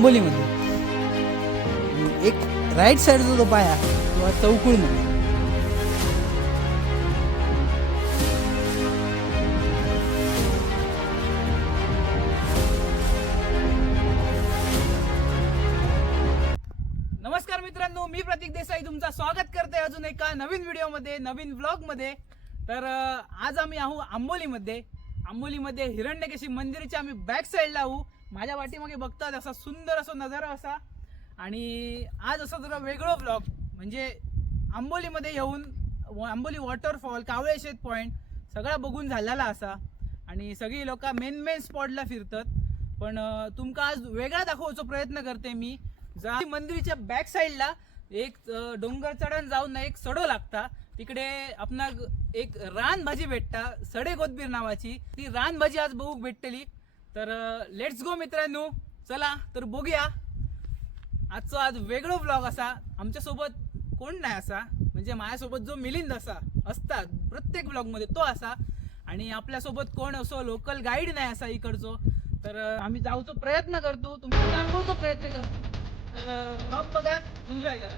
आंबोलीमध्ये. एक राईट साईडचा जो पाया किंवा हा म्हणून नमस्कार मित्रांनो मी प्रतीक देसाई तुमचा स्वागत करते अजून एका नवीन व्हिडिओमध्ये नवीन व्लॉगमध्ये तर आज आम्ही आहो आंबोलीमध्ये. आंबोलीमध्ये हिरण्यकेशी मंदिरच्या आम्ही बॅक साईडला आहोत. माझ्या वाटीमागे बघतात असा सुंदर असा नजारा असा. आणि आज असा जरा वेगळं ब्लॉग म्हणजे आंबोलीमध्ये येऊन आंबोली वॉटरफॉल कावळे शेत पॉईंट सगळा बघून झालेला असा. आणि सगळी लोक मेन मेन स्पॉटला फिरतात. पण तुमका आज वेगळा दाखवायचा प्रयत्न करते मी. जा मंदिरच्या बॅक साईडला एक डोंगर चढण जाऊन एक सडो लागता. तिकडे आपणाक एक रान भाजी भेटता सडे कोथबीर नावाची. ती रान भाजी आज बघूक भेटतली तर लेट्स गो मित्रांनो. चला तर बघूया. आजचो आज वेगळं ब्लॉग असा. आमच्यासोबत कोण नाही असा. म्हणजे माझ्यासोबत जो मिलिंद असा असतात प्रत्येक ब्लॉगमध्ये तो असा. आणि आपल्यासोबत कोण असो लोकल गाईड नाही असा इकडचो. तर आम्ही जाऊचो प्रयत्न करतो. तुम्ही दाखवतो प्रयत्न करतो. तर, बघा. एन्जॉय करा.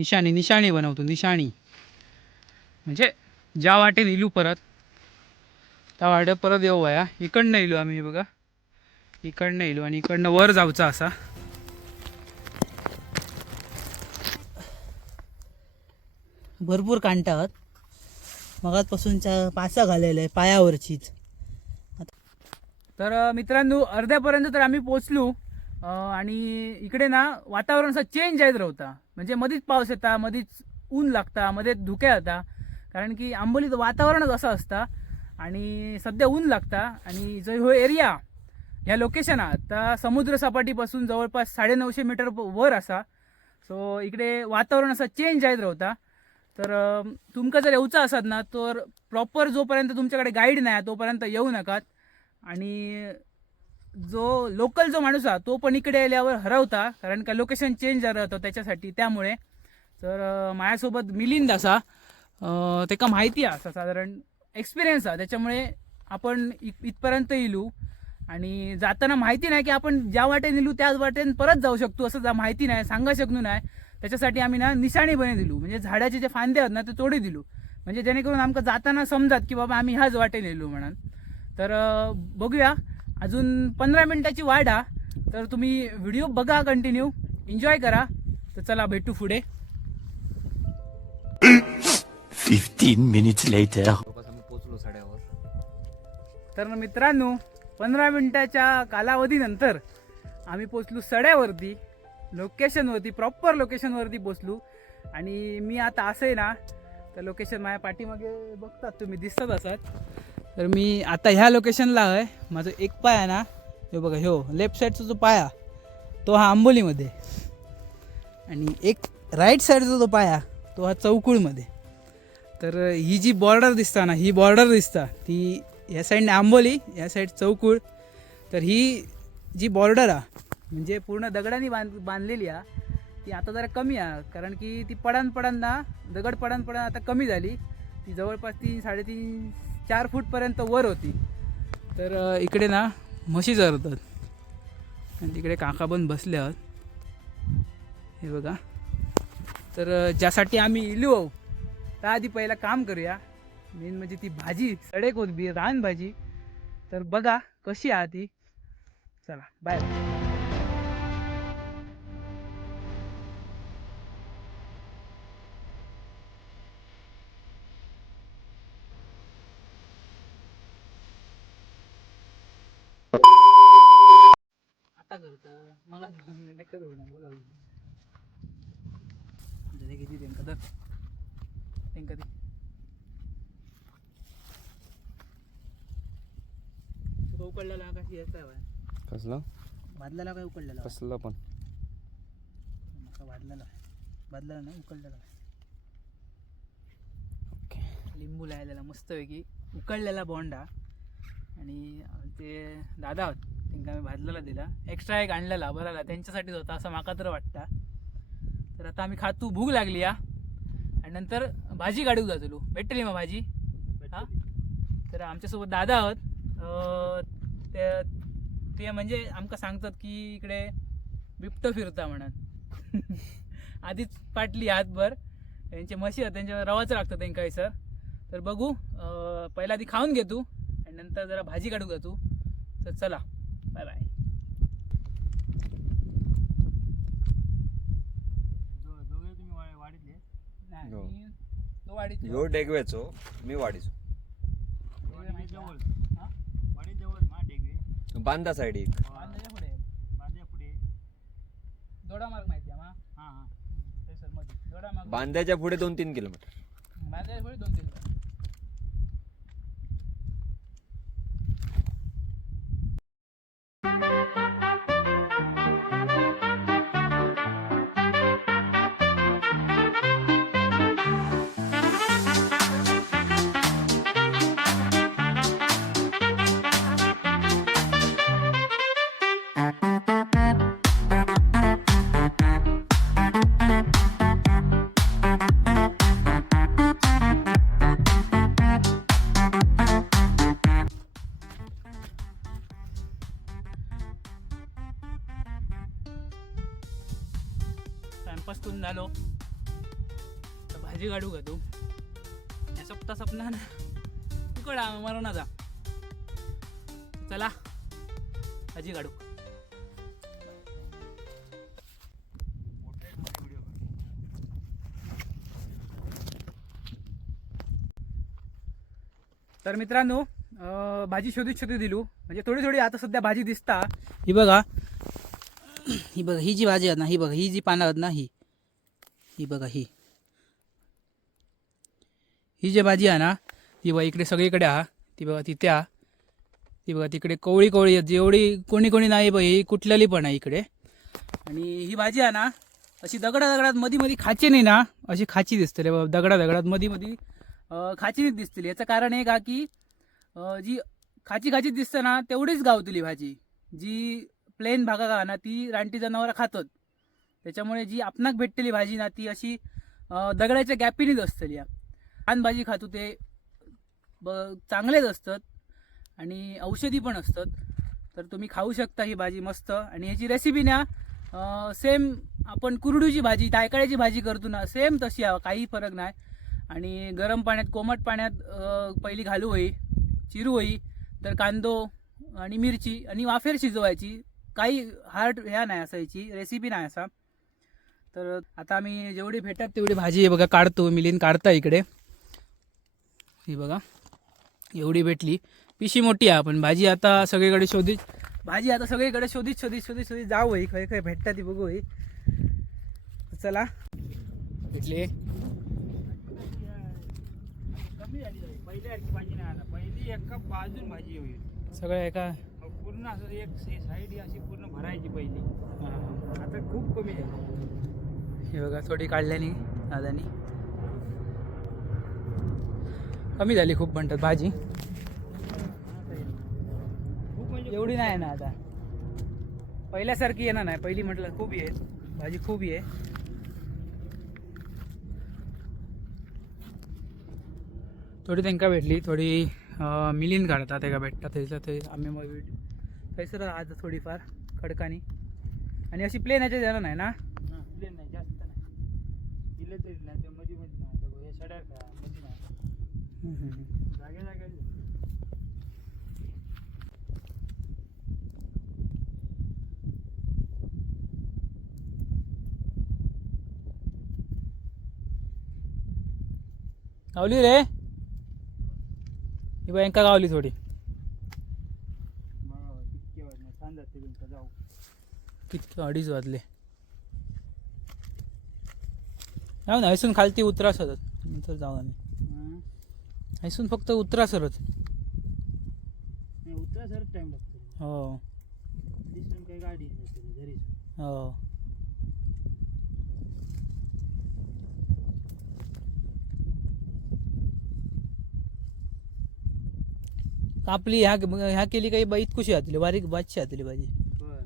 निशाणी निशाणी बनवतो निशाणी. म्हणजे ज्या वाटेन इलू परत त्या वाटे परत येऊ वया इकडनं इलो आम्ही बघा. इकडनं इलो आणि इकडनं वर जाऊचा असा. भरपूर कांटात मगातपासूनच्या पासा घालेलं आहे पायावरचीच. तर मित्रांनो अर्ध्यापर्यंत तर आम्ही पोचलो. आणि इकडे ना वातावरण असं चेंज आहेत रावता म्हणजे मधीच पाऊस येता मधीच ऊन लागता मध्ये धुक्या येता कारण की आंबोलीचं वातावरणच असं असतं आणि सध्या ऊन लागता. आणि जो हो एरिया ह्या लोकेशन आता समुद्र सपाटीपासून जवळपास साडेनऊशे मीटर वर असा. सो इकडे वातावरण असं चेंज आहेत रावता तर तुमका जर येऊचा असत ना तर प्रॉपर जोपर्यंत तुमच्याकडे गाईड नाही तोपर्यंत येऊ नकात. आणि जो लोकल जो माणूस हा तो पण इकडे आल्यावर हरवता कारण का लोकेशन चेंज झालं होतं त्याच्यासाठी त्यामुळे. तर माझ्यासोबत मिलिंद असा. त्याका माहिती आहे असं साधारण एक्सपिरियन्स आहे. त्याच्यामुळे आपण इथपर्यंत येलू आणि जाताना माहिती नाही की आपण ज्या वाटेने नेलू त्याच वाटेने परत जाऊ शकतो असं जा- माहिती नाही सांगा शकलो नाही. त्याच्यासाठी आम्ही ना निशाणी बने दिलो. म्हणजे झाडाचे जे फांदे आहेत ना ते तोडी दिलो. म्हणजे जेणेकरून आमकां जाताना समजात की बाबा आम्ही ह्याच वाटेने येलो म्हणून. तर बघूया. अजून पंधरा मिनिटाची वाट हा. तर तुम्ही व्हिडिओ बघा कंटिन्यू एन्जॉय करा. तर चला भेटू पुढे. 15 minutes later. जवळपास आम्ही पोहोचलो साड्यावर. तर मित्रांनो पंधरा मिनिटाच्या कालावधीनंतर आम्ही पोचलो सड्यावरती लोकेशनवरती प्रॉपर लोकेशनवरती पोचलो आणि मी आता असं आहे ना तर लोकेशन माझ्या पाठीमागे बघतात तुम्ही दिसत असाल तर मी आता ह्या लोकेशनला आहे. माझं एक पाय आहे ना हे बघा हो लेफ्ट साईडचा जो पाया तो हा आंबोलीमध्ये आणि एक राईट साईडचा जो पाया तो हा चौकुळमध्ये तर ही जी बॉर्डर दिसता ना ही बॉर्डर दिसता ती ह्या साईडने आंबोली ह्या साईड चौकुळ. तर ही जी बॉर्डर आहे म्हणजे पूर्ण दगडांनी बांध बांधलेली आहे ती आता जरा कमी आहे कारण की ती पडान पडण ना दगड पडान पडान आता कमी झाली. ती जवळपास ती साडेतीन चार फूटपर्यंत वर होती. तर इकडे ना म्हशी चरतात. आणि तिकडे काका पण बसले आहात. हे बघा. तर ज्यासाठी आम्ही इलो आहो त्याआधी पहिला काम करूया. मेन म्हणजे ती भाजी सडेक होत बी रान भाजी तर बघा कशी आहे ती. चला बाय करता मला किती त्यांका तर त्यांका ते तुका उकडलेला का याचा आहे कसलं? भाजलेला काय उकडलेला? कसलं पण. मका भाजलेला आहे भाजलेला नाही उकडलेला ओके. लिंबू लायलेला मस्तपैकी उकडलेला बोंडा. आणि ते दादा होत त्यांना मी भाजलेला दिला. एक्स्ट्रा एक आणलेला बराला त्यांच्यासाठीच होता असं माका तर वाटता. तर आता आम्ही खातू. भूक लागली या आणि नंतर भाजी काढूक जातलो भेटली मग भाजी? हा? तर आमच्यासोबत दादा आहोत. ते ते म्हणजे आमका सांगतात की इकडे बिबटं फिरता म्हणून. आधीच पाटली हातभर. त्यांचे म्हशी आहेत. त्यांच्या रवाचं लागतं त्यांना सर तर बघू. पहिला आधी खाऊन घेतो आणि नंतर जरा भाजी काढू घेतो तर चला. Bye bye. हो. तो वाढीत ह्यो डेगवेचो मी वाडीचो. बांदा साईड एक. बांधाच्या पुढे. दोडा मार्ग माहिती आहे मा? ते सरमध्ये दोडा मार्ग. बांद्याच्या पुढे दोन तीन किलोमीटर. बांधाच्या पुढे दोन तीन तपासून झालो. तर भाजी काढू का तू? या सप्ता सपना ना तू कडा मरण जा चला भाजी काढू. तर मित्रांनो भाजी शोधित शोधित दिलू. म्हणजे थोडी थोडी आता सध्या भाजी दिसता. ही बघा. ही बघा ही जी भाजी आहेत ना ही बघा ही जी पानं आहेत ना ही. ही बघा ही. ही जी भाजी आहे ना ती बघा इकडे सगळीकडे हा. ती बघा तिथे हा ती बघा तिकडे कोवळी कोवळी जेवढी कोणी कोणी नाही बघ ही कुठल्याली पण आहे इकडे. आणि ही भाजी आहे ना अशी दगडा दगडात मधी मधी खाची नाही ना अशी खाची दिसतली बघा दगडा दगडात मधी मधी खाचीनीच दिसतली याचं कारण एक हा की जी खाची खाची दिसते ना तेवढीच गावतली भाजी. जी प्लेन भागा ना ती रानटी जनावरं खातात. त्याच्यामुळे जी आपणाक भेटलेली भाजी ना ती अशी दगडाच्या गॅपीनीच असतली. छान भाजी खातो ते ब चांगलेच असतात आणि औषधी पण असतात. तर तुम्ही खाऊ शकता ही भाजी मस्त. आणि याची रेसिपी ना सेम आपण कुरडूची भाजी तायकाळ्याची भाजी करतो ना सेम तशी आहे. काही फरक नाही. आणि गरम पाण्यात कोमट पाण्यात पहिली घालू होई चिरू होई तर कांदो आणि मिरची आणि वाफेर शिजवायची. काही हार्ड ह्या नाही असायची रेसिपी नाही असा. तर आता आम्ही जेवढी भेटतात तेवढी भाजी बघा काढतो मिलीन काढता इकडे. ही बघा एवढी भेटली. पिशी मोठी आहे पण भाजी आता सगळीकडे शोधित भाजी आता सगळीकडे शोधित शोधित शोधित शोधित जाऊ होई खय खय भेटतात ती बघू होई चला. भेटली. कमी झाली आहे. पहिल्यासारखी भाजी नाही आता पहिली एका बाजून भाजी होईल सगळं एका पूर्ण असं एक साईड अशी पूर्ण भरायची पहिली. आता खूप कमी झाली हे बघा थोडी काढल्याने दादानी. कमी झाली खूप म्हणतात भाजी. खूप म्हणजे एवढी नाही ना आता. पहिल्यासारखी येणार नाही पहिली म्हटलं खूप आहे. भाजी खूप आहे. थोडी त्यांका भेटली थोडी मिलीन काढतात एका भेटतात थंयसर थंय आम्ही मग थंयसर आज थोडीफार खडकानी. आणि अशी प्लेन याच्या जाणार नाही ना? प्लेन नाही गेले तरी ना ते मध्ये मध्ये नाही आता हे सड्या का? हम्म, हम्म. जागे जागे. गावली रे? ही बँका गावली थोडी. कितके वाजले? सांजा जाऊ. किती अडीच वाजले. जाऊ ना हैसून खालती उतरा सरत नंतर जाऊ आम्ही? हैसून फक्त उतरा सरत उतरा सर टाइम लागतो. हो. काही गाडी घरी. हो. कापली ह्या ह्या केली काही बाईत कुशी हातली बारीक बादशी हातली भाजी होय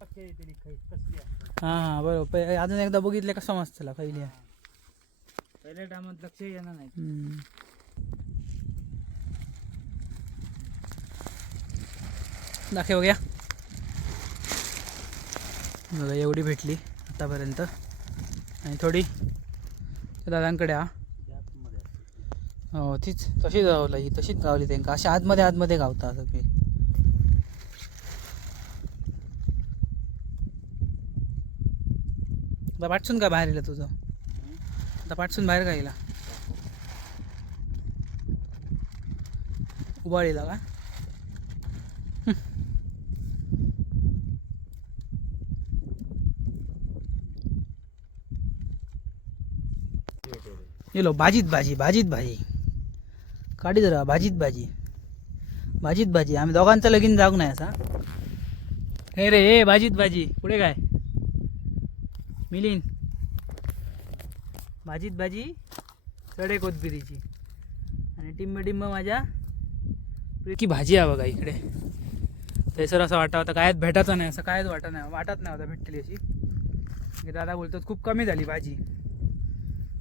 पक्के तरी काही कसली असतात हां हां बरोबर. अजून एकदा बघितलं का समजतला पहिली. पहिल्या टायमात लक्ष येणार नाही. हम्म. दाखव बघ्या बघा एवढी भेटली आतापर्यंत. आणि थोडी त्या दादांकडे हा. हो तीच. तशीच गावला ही तशीच गावली त्यांका अशी आतमध्ये आतमध्ये गावता सगळी. आता पाठसून का बाहेर येलं तुझं? आता पाठसून बाहेर का येईल? उबाळीला का? येलो भाजीत भाजी भाजीत भाजी. काढी जरा भाजीत भाजी. भाजीत भाजी. आम्ही दोघांचं लगीन जाऊ नाही असा. हे रे हे भाजीत भाजी. पुढे काय? मिलीन भाजीत भाजी चढे कोथबिरीची आणि टिंब टिंब माझ्या की भाजी आहे बघा इकडे. थंयसर असं वाटतं होता कायच भेटायचं नाही असं कायच वाटत नाही वाटत नाही होता भेटली अशी. मी दादा बोलतो खूप कमी झाली भाजी.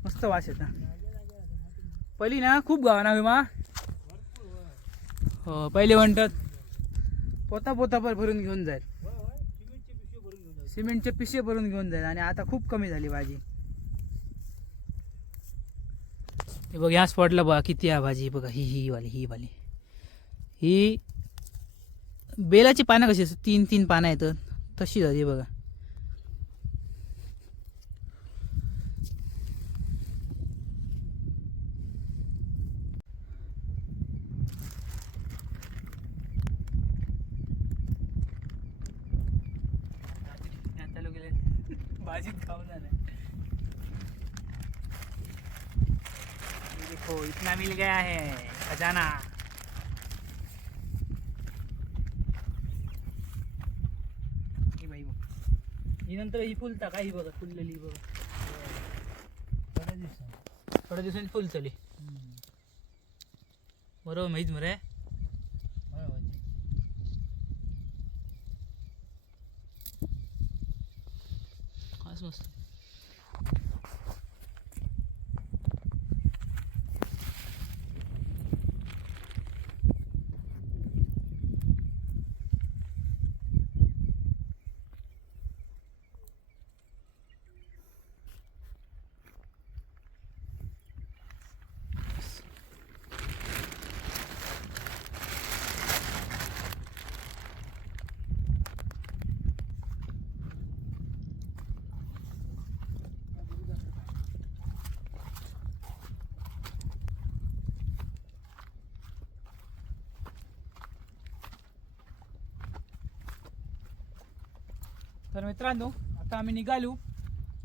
मस्त वास येता पहिली ना खूप गावाना विमा हो पहिले म्हणतात पोता पोता पर भरून घेऊन जाईल. सिमेंटचे पिशे भरून घेऊन जाईल आणि आता खूप कमी झाली भाजी. हे बघ ह्या स्पॉटला बघा किती आहे भाजी. बघा ही ही वाली ही वाली. ही बेलाची पानं कशी असतात तीन तीन पानं आहेत. तशी झाली बघा भाजीत खाऊन जाणार ये देखो इतना मिल गया है खजाना ही नंतर ही फुलता का ही बघा फुललेली बघा. थोड्या दिवसात थोड्या दिवसांनी फुल चली बरोबर माहीत मरे होय भाजी खास मस्त तर मित्रांनो आता आम्ही निघालो.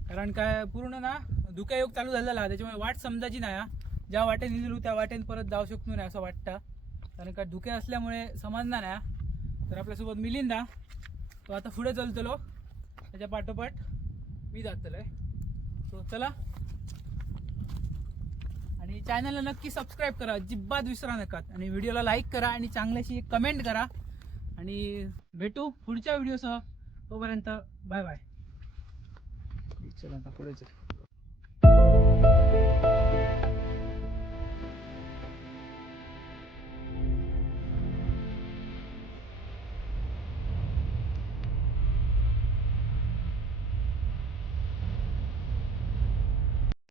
कारण काय पूर्ण ना धुक्यायोग चालू झालेला. त्याच्यामुळे वाट समजायची नाही हा. ज्या वाटेने निघलो त्या वाटेने परत जाऊ शकतो नाही असं वाटतं. कारण का धुके असल्यामुळे समजणार नाही हा. तर आपल्यासोबत मिलिंदा. तो आता पुढे चलतलो. त्याच्या पाठोपाठ मी जातलोय. तो चला. आणि चॅनलला नक्की सबस्क्राईब करा. अजिबात विसरा नका. आणि व्हिडिओला लाईक करा आणि चांगल्याशी एक कमेंट करा. आणि भेटू पुढच्या व्हिडिओसह तोपर्यंत बाय बाय. चला आता पुढे चल